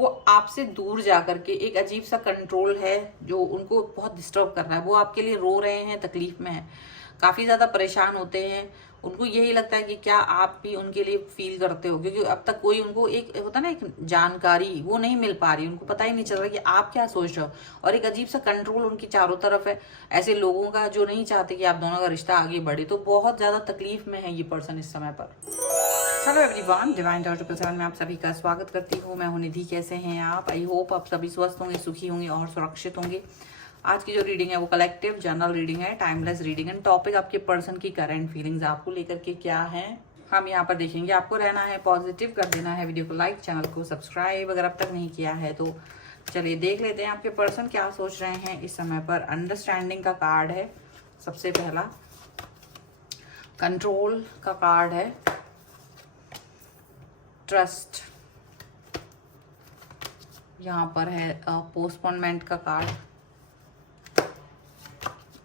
वो आपसे दूर जा करके एक अजीब सा कंट्रोल है जो उनको बहुत डिस्टर्ब कर रहा है। वो आपके लिए रो रहे हैं, तकलीफ में है, काफी ज्यादा परेशान होते हैं। उनको यही लगता है कि क्या आप भी उनके लिए फील करते हो, क्योंकि अब तक कोई उनको एक होता है ना, एक जानकारी वो नहीं मिल पा रही, उनको पता ही नहीं चल रहा कि आप क्या सोच रहे हो। और एक अजीब सा कंट्रोल उनकी चारों तरफ है ऐसे लोगों का जो नहीं चाहते कि आप दोनों का रिश्ता आगे बढ़े। तो बहुत ज्यादा तकलीफ में है ये पर्सन इस समय पर। हेलो एवरीवन, डिवाइन टावर 777 में आप सभी का स्वागत करती हूँ। मैं हूँ निधि। कैसे हैं आप? आई होप आप सभी स्वस्थ होंगे, सुखी होंगे और सुरक्षित होंगे। आज की जो रीडिंग है वो कलेक्टिव जनरल रीडिंग है, टाइमलेस रीडिंग है। टॉपिक आपके पर्सन की करंट फीलिंग्स आपको लेकर के क्या है हम यहाँ पर देखेंगे। आपको रहना है पॉजिटिव, कर देना है वीडियो को लाइक, चैनल को सब्सक्राइब अगर अब तक नहीं किया है तो। चलिए देख लेते हैं आपके पर्सन क्या सोच रहे हैं इस समय पर। अंडरस्टैंडिंग का कार्ड है सबसे पहला, कंट्रोल का कार्ड है, ट्रस्ट यहाँ पर है, पोस्टपोनमेंट का कार्ड,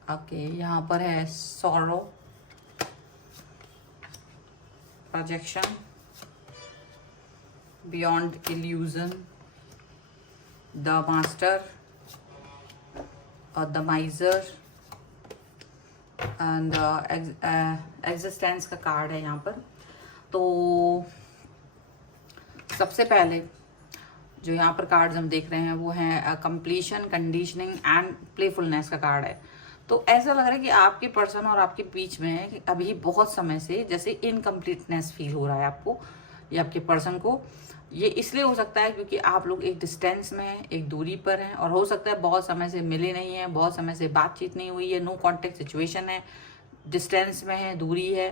ओके यहाँ पर है sorrow, projection, beyond illusion, the master और द माइजर एंड एग्जिस्टेंस का कार्ड है यहाँ पर। तो सबसे पहले जो यहाँ पर कार्ड्स हम देख रहे हैं वो है कंप्लीशन, कंडीशनिंग एंड प्लेफुलनेस का कार्ड है। तो ऐसा लग रहा है कि आपके पर्सन और आपके बीच में कि अभी बहुत समय से जैसे इनकम्प्लीटनेस फील हो रहा है आपको या आपके पर्सन को। ये इसलिए हो सकता है क्योंकि आप लोग एक डिस्टेंस में हैं, एक दूरी पर हैं, और हो सकता है बहुत समय से मिले नहीं हैं, बहुत समय से बातचीत नहीं हुई है, नो कॉन्टेक्ट सिचुएशन है, डिस्टेंस में है, दूरी है।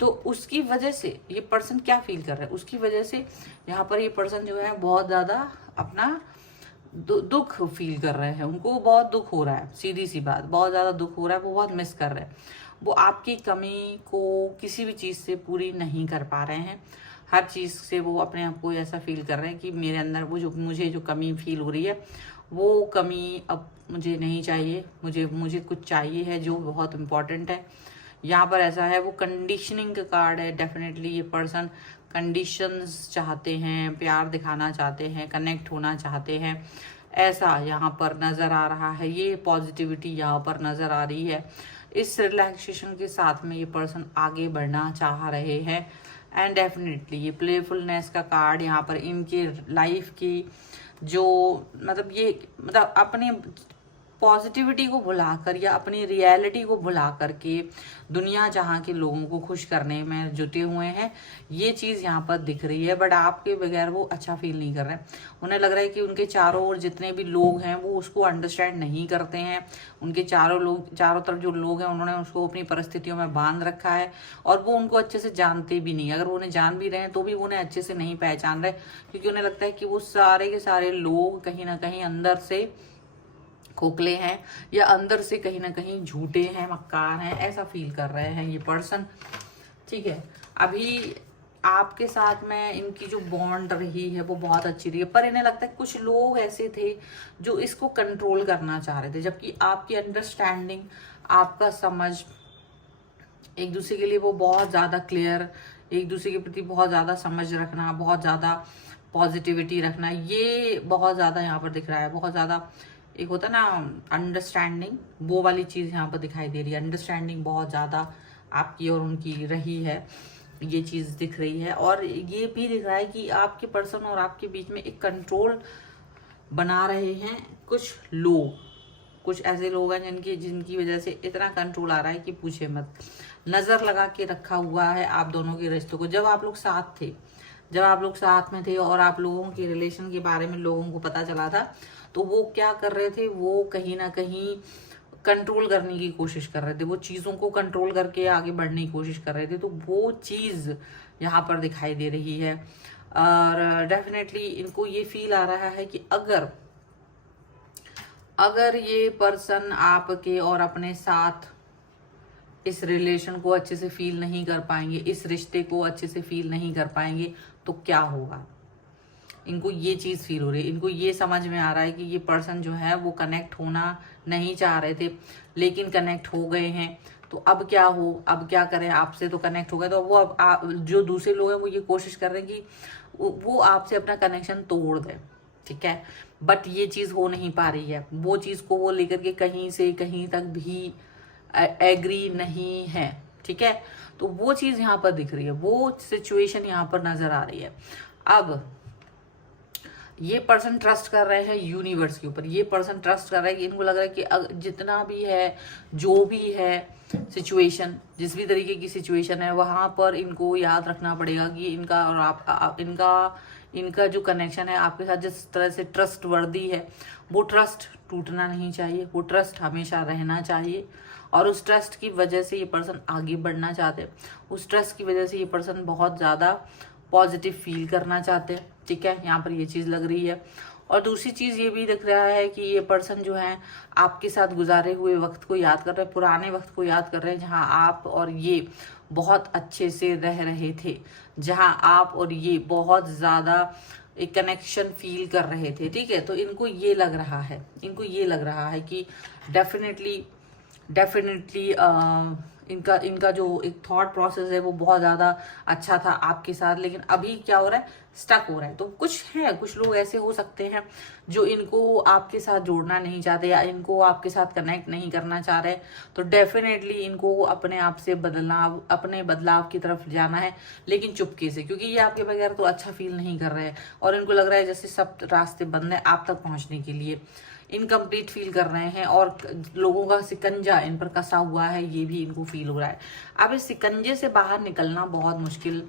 तो उसकी वजह से ये पर्सन क्या फील कर रहा है, उसकी वजह से यहाँ पर ये पर्सन जो है बहुत ज़्यादा अपना दुख फील कर रहे हैं। उनको बहुत दुख हो रहा है, सीधी सी बात, बहुत ज़्यादा दुख हो रहा है। वो बहुत मिस कर रहे हैं, वो आपकी कमी को किसी भी चीज़ से पूरी नहीं कर पा रहे हैं। हर चीज़ से वो अपने आप को ऐसा फील कर रहे हैं कि मेरे अंदर वो जो मुझे जो कमी फील हो रही है वो कमी अब मुझे नहीं चाहिए, मुझे कुछ चाहिए है जो बहुत इम्पोर्टेंट है। यहाँ पर ऐसा है, वो कंडीशनिंग का कार्ड है। डेफिनेटली ये पर्सन कंडीशंस चाहते हैं, प्यार दिखाना चाहते हैं, कनेक्ट होना चाहते हैं, ऐसा यहाँ पर नज़र आ रहा है। ये पॉजिटिविटी यहाँ पर नज़र आ रही है। इस रिलैक्सेशन के साथ में ये पर्सन आगे बढ़ना चाह रहे हैं। एंड डेफिनेटली ये प्लेफुलनेस का कार्ड यहाँ पर इनके लाइफ की जो मतलब ये मतलब अपने पॉजिटिविटी को भुलाकर या अपनी रियलिटी को भुला करके दुनिया जहाँ के लोगों को खुश करने में जुटे हुए हैं, ये चीज़ यहाँ पर दिख रही है। बट आपके बगैर वो अच्छा फील नहीं कर रहे हैं। उन्हें लग रहा है कि उनके चारों ओर जितने भी लोग हैं वो उसको अंडरस्टैंड नहीं करते हैं। उनके चारों तरफ जो लोग हैं उन्होंने उसको अपनी परिस्थितियों में बांध रखा है और वो उनको अच्छे से जानते भी नहीं। अगर वो उन्हें जान भी रहे हैं तो भी वो उन्हें अच्छे से नहीं पहचान रहे, क्योंकि उन्हें लगता है कि वो सारे के सारे लोग कहीं ना कहीं अंदर से खोखले हैं या अंदर से कहीं ना कहीं झूठे हैं, मक्कार हैं, ऐसा फील कर रहे हैं ये पर्सन। ठीक है, अभी आपके साथ में इनकी जो बॉन्ड रही है वो बहुत अच्छी रही है, पर इन्हें लगता है कुछ लोग ऐसे थे जो इसको कंट्रोल करना चाह रहे थे, जबकि आपकी अंडरस्टैंडिंग, आपका समझ एक दूसरे के लिए वो बहुत ज़्यादा क्लियर, एक दूसरे के प्रति बहुत ज़्यादा समझ रखना, बहुत ज़्यादा पॉजिटिविटी रखना, ये बहुत ज़्यादा यहाँ पर दिख रहा है। बहुत ज़्यादा एक होता है ना अंडरस्टैंडिंग, वो वाली चीज़ यहाँ पर दिखाई दे रही है। अंडरस्टैंडिंग बहुत ज़्यादा आपकी और उनकी रही है, ये चीज़ दिख रही है। और ये भी दिख रहा है कि आपके पर्सन और आपके बीच में एक कंट्रोल बना रहे हैं कुछ लोग, कुछ ऐसे लोग हैं जिनकी वजह से इतना कंट्रोल आ रहा है कि पूछे मत। नज़र लगा के रखा हुआ है आप दोनों के रिश्तों को। जब आप लोग साथ थे, जब आप लोग साथ में थे और आप लोगों के रिलेशन के बारे में लोगों को पता चला था, तो वो क्या कर रहे थे, वो कहीं ना कहीं कंट्रोल करने की कोशिश कर रहे थे, वो चीज़ों को कंट्रोल करके आगे बढ़ने की कोशिश कर रहे थे। तो वो चीज़ यहाँ पर दिखाई दे रही है। और डेफिनेटली इनको ये फील आ रहा है कि अगर ये पर्सन आपके और अपने साथ इस रिलेशन को अच्छे से फील नहीं कर पाएंगे, इस रिश्ते को अच्छे से फील नहीं कर पाएंगे, तो क्या होगा। इनको ये चीज़ फील हो रही है, इनको ये समझ में आ रहा है कि ये पर्सन जो है वो कनेक्ट होना नहीं चाह रहे थे लेकिन कनेक्ट हो गए हैं। तो अब क्या करें, आपसे तो कनेक्ट हो गए, तो वो अब जो दूसरे लोग हैं वो ये कोशिश कर रहे हैं कि वो आपसे अपना कनेक्शन तोड़ दें। ठीक है, बट ये चीज हो नहीं पा रही है, वो चीज को वो लेकर के कहीं से कहीं तक भी एग्री नहीं है, ठीक है। तो वो चीज यहाँ पर दिख रही है, वो सिचुएशन यहाँ पर नजर आ रही है। अब ये पर्सन ट्रस्ट कर रहे हैं यूनिवर्स के ऊपर, ये पर्सन ट्रस्ट कर रहा है कि इनको लग रहा है कि जितना भी है, जो भी है सिचुएशन, जिस भी तरीके की सिचुएशन है, वहां पर इनको याद रखना पड़ेगा कि इनका और इनका जो कनेक्शन है आपके साथ, जिस तरह से ट्रस्ट वर्दी है, वो ट्रस्ट टूटना नहीं चाहिए, वो ट्रस्ट हमेशा रहना चाहिए। और उस ट्रस्ट की वजह से ये पर्सन आगे बढ़ना चाहते हैं, उस ट्रस्ट की वजह से ये पर्सन बहुत ज़्यादा पॉजिटिव फील करना चाहते हैं, ठीक है। यहाँ पर ये चीज़ लग रही है। और दूसरी चीज़ ये भी दिख रहा है कि ये पर्सन जो है आपके साथ गुजारे हुए वक्त को याद कर रहे हैं, पुराने वक्त को याद कर रहे हैं, जहाँ आप और ये बहुत अच्छे से रह रहे थे, जहाँ आप और ये बहुत ज़्यादा एक कनेक्शन फील कर रहे थे, ठीक है। तो इनको ये लग रहा है, कि डेफिनेटली इनका जो एक थॉट प्रोसेस है वो बहुत ज़्यादा अच्छा था आपके साथ, लेकिन अभी क्या हो रहा है, स्टक हो रहा है। तो कुछ लोग ऐसे हो सकते हैं जो इनको आपके साथ जोड़ना नहीं चाहते या इनको आपके साथ कनेक्ट नहीं करना चाह रहे। तो डेफिनेटली इनको अपने आप से अपने बदलाव की तरफ जाना है, लेकिन चुपके से, क्योंकि ये आपके बगैर तो अच्छा फील नहीं कर रहे हैं और इनको लग रहा है जैसे सब रास्ते बंद है आप तक पहुंचने के लिए, इनकम्प्लीट फील कर रहे हैं और लोगों का सिकंजा इन पर कसा हुआ है, ये भी इनको फील हो रहा है। अब इस सिकंजे से बाहर निकलना बहुत मुश्किल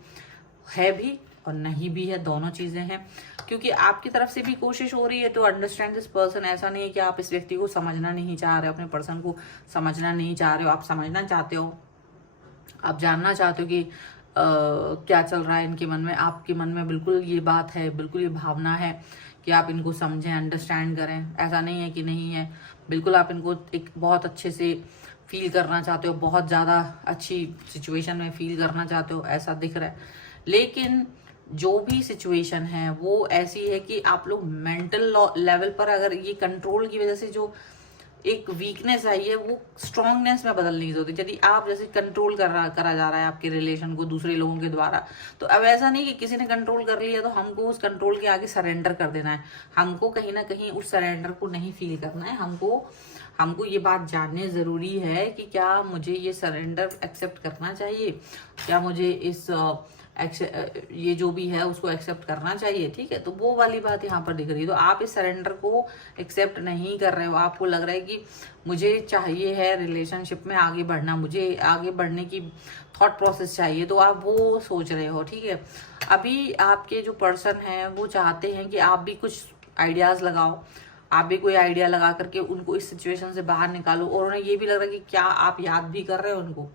है भी और नहीं भी है, दोनों चीजें हैं, क्योंकि आपकी तरफ से भी कोशिश हो रही है तो अंडरस्टैंड दिस पर्सन। ऐसा नहीं है कि आप इस व्यक्ति को समझना नहीं चाह रहे हो, अपने पर्सन को समझना नहीं चाह रहे हो, आप समझना चाहते हो, आप जानना चाहते हो कि क्या चल रहा है इनके मन में। आपके मन में बिल्कुल ये बात है, बिल्कुल ये भावना है कि आप इनको समझें, अंडरस्टैंड करें। ऐसा नहीं है कि नहीं है, बिल्कुल आप इनको एक बहुत अच्छे से फील करना चाहते हो, बहुत ज़्यादा अच्छी सिचुएशन में फील करना चाहते हो, ऐसा दिख रहा है। लेकिन जो भी सिचुएशन है वो ऐसी है कि आप लोग मेंटल लेवल पर अगर ये कंट्रोल की वजह से जो एक वीकनेस आई है वो स्ट्रांगनेस में बदलने की जरूरत है। यदि आप जैसे कंट्रोल करा जा रहा है आपके रिलेशन को दूसरे लोगों के द्वारा, तो अब ऐसा नहीं कि किसी ने कंट्रोल कर लिया तो हमको उस कंट्रोल के आगे सरेंडर कर देना है। हमको कहीं ना कहीं उस सरेंडर को नहीं फील करना है। हमको ये बात जानने जरूरी है कि क्या मुझे ये सरेंडर एक्सेप्ट करना चाहिए, क्या मुझे इस ये जो भी है उसको एक्सेप्ट करना चाहिए, ठीक है। तो वो वाली बात यहाँ पर दिख रही है। तो आप इस सरेंडर को एक्सेप्ट नहीं कर रहे हो, आपको लग रहा है कि मुझे चाहिए है रिलेशनशिप में आगे बढ़ना, मुझे आगे बढ़ने की थॉट प्रोसेस चाहिए, तो आप वो सोच रहे हो, ठीक है। अभी आपके जो पर्सन है वो चाहते हैं कि आप भी कुछ आइडियाज लगाओ, आप भी कोई आइडिया लगा करके उनको इस सिचुएशन से बाहर निकालो। और उन्हें ये भी लग रहा है कि क्या आप याद भी कर रहे हो उनको,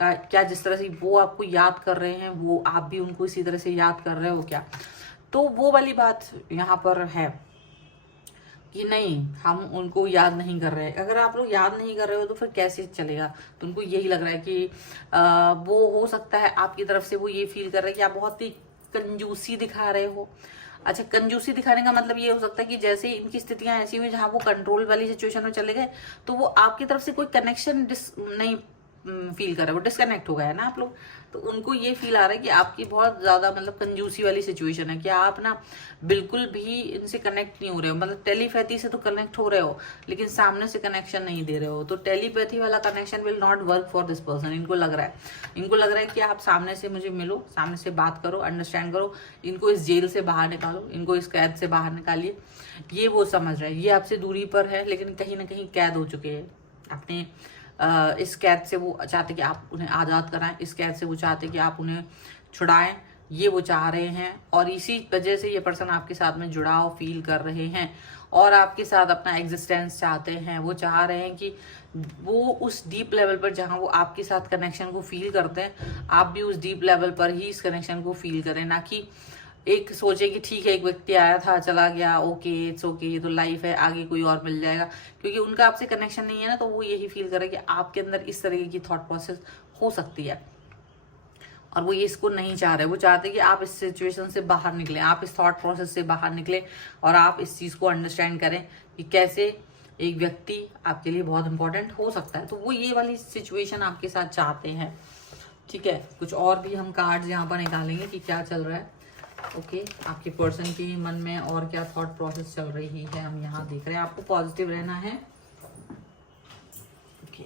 क्या जिस तरह से वो आपको याद कर रहे हैं वो आप भी उनको इसी तरह से याद कर रहे हो क्या। तो वो वाली बात यहाँ पर है कि नहीं, हम उनको याद नहीं कर रहे हैं। अगर आप लोग याद नहीं कर रहे हो तो फिर कैसे चलेगा। तो उनको यही लग रहा है कि वो हो सकता है आपकी तरफ से वो ये फील कर रहे हैं कि आप बहुत ही कंजूसी दिखा रहे हो। अच्छा, कंजूसी दिखाने का मतलब ये हो सकता है कि जैसे इनकी स्थितियां ऐसी हुई जहां वो कंट्रोल वाली सिचुएशन में चले गए तो वो आपकी तरफ से कोई कनेक्शन नहीं फील कर रहे, वो डिस्कनेक्ट हो गया है ना आप लोग। तो उनको ये फील आ रहा है कि आपकी बहुत ज्यादा मतलब कंजूसी वाली सिचुएशन है कि आप ना बिल्कुल भी इनसे कनेक्ट नहीं हो रहे हो। मतलब टेलीपैथी से तो कनेक्ट हो रहे हो लेकिन सामने से कनेक्शन नहीं दे रहे हो। तो टेलीपैथी वाला connection will not work for this person. इनको लग रहा है कि आप सामने से मुझे मिलो, सामने से बात करो, अंडरस्टैंड करो, इनको इस जेल से बाहर निकालो, इनको इस कैद से बाहर निकालिए। ये वो समझ रहे हैं। ये आपसे दूरी पर है लेकिन कहीं ना कहीं कैद हो चुके हैं अपने इस कैद से। वो चाहते कि आप उन्हें आज़ाद कराएं, इस कैद से वो चाहते कि आप उन्हें छुड़ाएं, ये वो चाह रहे हैं। और इसी वजह से ये पर्सन आपके साथ में जुड़ाव फील कर रहे हैं और आपके साथ अपना एग्जिस्टेंस चाहते हैं। वो चाह रहे हैं कि वो उस डीप लेवल पर जहां वो आपके साथ कनेक्शन को फील करते हैं, आप भी उस डीप लेवल पर ही इस कनेक्शन को फील करें, ना कि एक सोचे कि ठीक है एक व्यक्ति आया था चला गया, ओके इट्स ओके, ये तो लाइफ है, आगे कोई और मिल जाएगा। क्योंकि उनका आपसे कनेक्शन नहीं है ना, तो वो यही फील करे कि आपके अंदर इस तरीके की थॉट प्रोसेस हो सकती है और वो ये इसको नहीं चाह रहे। वो चाहते कि आप इस सिचुएशन से बाहर निकले, आप इस थॉट प्रोसेस से बाहर निकले और आप इस चीज़ को अंडरस्टैंड करें कि कैसे एक व्यक्ति आपके लिए बहुत इंपॉर्टेंट हो सकता है। तो वो ये वाली सिचुएशन आपके साथ चाहते हैं, ठीक है। कुछ और भी हम कार्ड्स यहाँ पर निकालेंगे कि क्या चल रहा है ओके आपके पर्सन की मन में और क्या थॉट प्रोसेस चल रही है हम यहाँ देख रहे हैं। आपको पॉजिटिव रहना है। ओके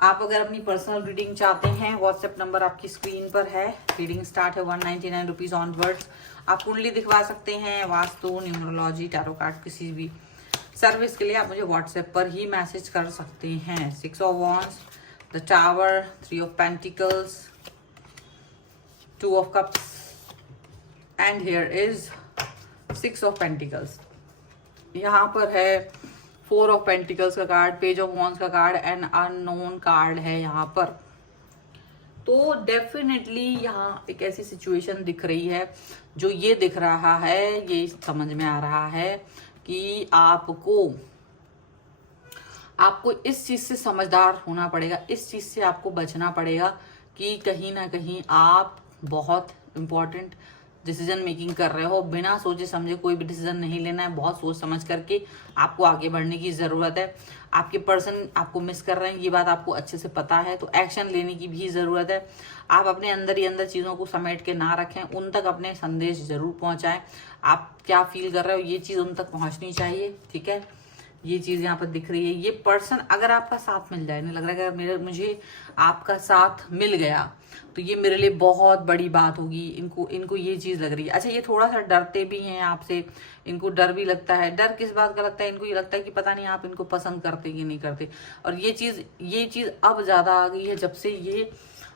आप अगर अपनी पर्सनल रीडिंग चाहते हैं, व्हाट्सएप नंबर आपकी स्क्रीन पर है। रीडिंग स्टार्ट है 199 रुपीज ऑनवर्ड्स। आप कुंडली दिखवा सकते हैं, वास्तु, न्यूमरोलॉजी, टैरो कार्ड, किसी भी सर्विस के लिए आप मुझे व्हाट्सएप पर ही मैसेज कर सकते हैं। 6 of wands, the tower, 3 of pentacles, 2 of cups and here is 6 of pentacles. यहाँ पर है 4 ऑफ पेंटिकल्स का कार्ड, पेज ऑफ वॉन्ड्स का कार्ड एंड अननोन कार्ड है यहाँ पर। तो डेफिनेटली यहाँ एक ऐसी सिचुएशन दिख रही है, जो ये दिख रहा है, ये समझ में आ रहा है कि आपको इस चीज से समझदार होना पड़ेगा, इस चीज से आपको बचना पड़ेगा कि कहीं ना कहीं आप बहुत इंपॉर्टेंट डिसीजन मेकिंग कर रहे हो। बिना सोचे समझे कोई भी डिसीजन नहीं लेना है, बहुत सोच समझ करके आपको आगे बढ़ने की जरूरत है। आपके पर्सन आपको मिस कर रहे हैं, ये बात आपको अच्छे से पता है, तो एक्शन लेने की भी जरूरत है। आप अपने अंदर ही अंदर चीजों को समेट के ना रखें, उन तक अपने संदेश जरूर पहुंचाएं। आप क्या फील कर रहे हो ये चीज उन तक पहुंचनी चाहिए, ठीक है। ये चीज यहाँ पर दिख रही है। ये पर्सन अगर आपका साथ मिल जाए, नहीं लग रहा है अगर मुझे आपका साथ मिल गया तो ये मेरे लिए बहुत बड़ी बात होगी। इनको ये चीज लग रही है। अच्छा ये थोड़ा सा डरते भी हैं आपसे, इनको डर भी लगता है। डर किस बात का लगता है? इनको ये लगता है कि पता नहीं आप इनको पसंद करते कि नहीं करते। और ये चीज अब ज्यादा आ गई है जब से ये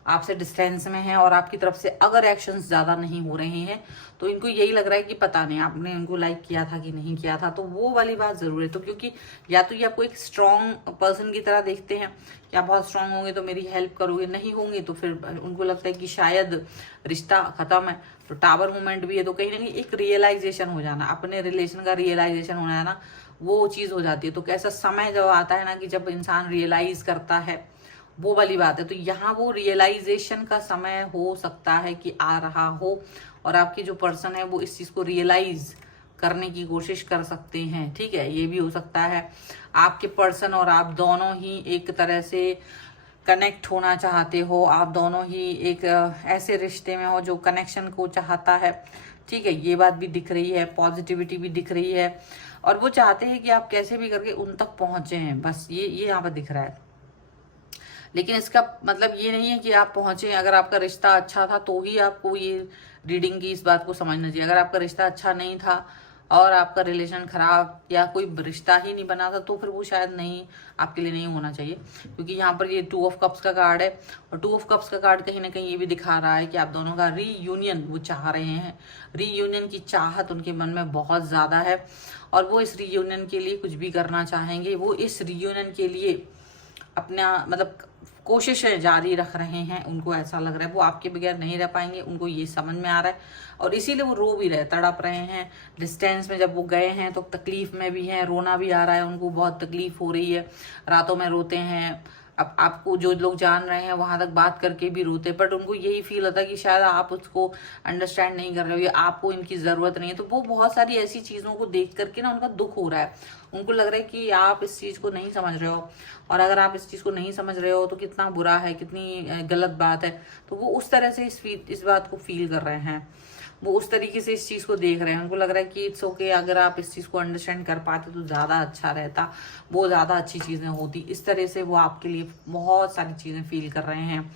आपसे डिस्टेंस में है और आपकी तरफ से अगर एक्शंस ज्यादा नहीं हो रहे हैं, तो इनको यही लग रहा है कि पता नहीं आपने इनको लाइक किया था कि नहीं किया था। तो वो वाली बात जरूर है। तो क्योंकि या तो ये आपको एक स्ट्रॉन्ग पर्सन की तरह देखते हैं कि आप बहुत स्ट्रांग होंगे तो मेरी हेल्प करोगे, नहीं होंगे तो फिर उनको लगता है कि शायद रिश्ता खत्म है। तो टावर मूवमेंट भी है, तो कहीं ना कहीं एक रियलाइजेशन हो जाना, अपने रिलेशन का रियलाइजेशन होना है ना, वो चीज हो जाती है। तो कैसा समय जब आता है ना कि जब इंसान रियलाइज करता है, वो वाली बात है। तो यहाँ वो रियलाइजेशन का समय हो सकता है कि आ रहा हो, और आपके जो पर्सन है वो इस चीज को रियलाइज करने की कोशिश कर सकते हैं, ठीक है। ये भी हो सकता है आपके पर्सन और आप दोनों ही एक तरह से कनेक्ट होना चाहते हो, आप दोनों ही एक ऐसे रिश्ते में हो जो कनेक्शन को चाहता है, ठीक है। ये बात भी दिख रही है, पॉजिटिविटी भी दिख रही है, और वो चाहते हैं कि आप कैसे भी करके उन तक पहुंचे हैं, बस ये यहाँ पर दिख रहा है। लेकिन इसका मतलब ये नहीं है कि आप पहुंचे। अगर आपका रिश्ता अच्छा था तो ही आपको ये रीडिंग की इस बात को समझना चाहिए। अगर आपका रिश्ता अच्छा नहीं था और आपका रिलेशन खराब या कोई रिश्ता ही नहीं बना था, तो फिर वो शायद नहीं, आपके लिए नहीं होना चाहिए। क्योंकि यहाँ पर ये 2 ऑफ कप्स का कार्ड है, और 2 ऑफ कप्स का कार्ड कहीं ना कहीं ये भी दिखा रहा है कि आप दोनों का रीयूनियन वो चाह रहे हैं। रीयूनियन की चाहत उनके मन में बहुत ज्यादा है, और वो इस रीयूनियन के लिए कुछ भी करना चाहेंगे। वो इस रीयूनियन के लिए अपना मतलब कोशिशें जारी रख रहे हैं। उनको ऐसा लग रहा है वो आपके बगैर नहीं रह पाएंगे, उनको ये समझ में आ रहा है, और इसीलिए वो रो भी रहे, तड़प रहे हैं। डिस्टेंस में जब वो गए हैं तो तकलीफ में भी हैं, रोना भी आ रहा है, उनको बहुत तकलीफ हो रही है, रातों में रोते हैं। अब आपको जो लोग जान रहे हैं वहां तक बात करके भी रोते, बट उनको यही फील होता है कि शायद आप उसको अंडरस्टैंड नहीं कर रहे हो या आपको इनकी जरूरत नहीं है। तो वो बहुत सारी ऐसी चीजों को देख करके ना उनका दुख हो रहा है। उनको लग रहा है कि आप इस चीज को नहीं समझ रहे हो, और अगर आप इस चीज को नहीं समझ रहे हो तो कितना बुरा है, कितनी गलत बात है। तो वो उस तरह से इस बात को फील कर रहे हैं, वो उस तरीके से इस चीज को देख रहे हैं। उनको लग रहा है कि इट्स ओके, अगर आप इस चीज को अंडरस्टैंड कर पाते तो ज्यादा अच्छा रहता, वो ज्यादा अच्छी चीजें होती। इस तरह से वो आपके लिए बहुत सारी चीजें फील कर रहे हैं,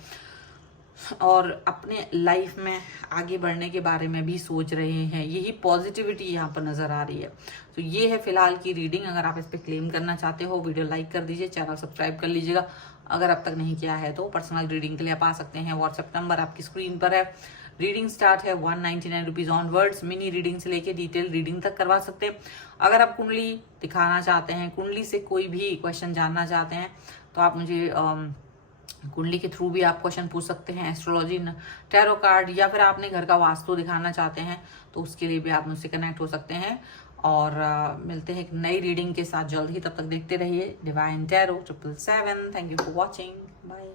और अपने लाइफ में आगे बढ़ने के बारे में भी सोच रहे हैं। यही पॉजिटिविटी यहाँ पर नजर आ रही है। तो ये है फिलहाल की रीडिंग। अगर आप इस पर क्लेम करना चाहते हो, वीडियो लाइक कर दीजिए, चैनल सब्सक्राइब कर लीजिएगा अगर अब तक नहीं किया है तो। पर्सनल रीडिंग के लिए आप आ सकते हैं, व्हाट्सएप नंबर आपकी स्क्रीन पर है। रीडिंग स्टार्ट है 199 रुपीज ऑनवर्ड्स। मिनी रीडिंग से लेके डिटेल रीडिंग तक करवा सकते हैं। अगर आप कुंडली दिखाना चाहते हैं, कुंडली से कोई भी क्वेश्चन जानना चाहते हैं, तो आप मुझे कुंडली के थ्रू भी आप क्वेश्चन पूछ सकते हैं, एस्ट्रोलॉजी, टैरो कार्ड, या फिर आपने घर का वास्तु दिखाना चाहते हैं तो उसके लिए भी आप मुझसे कनेक्ट हो सकते हैं। और मिलते हैं एक नई रीडिंग के साथ जल्द ही। तब तक देखते रहिए divine tarot 777। Thank you for watching, bye.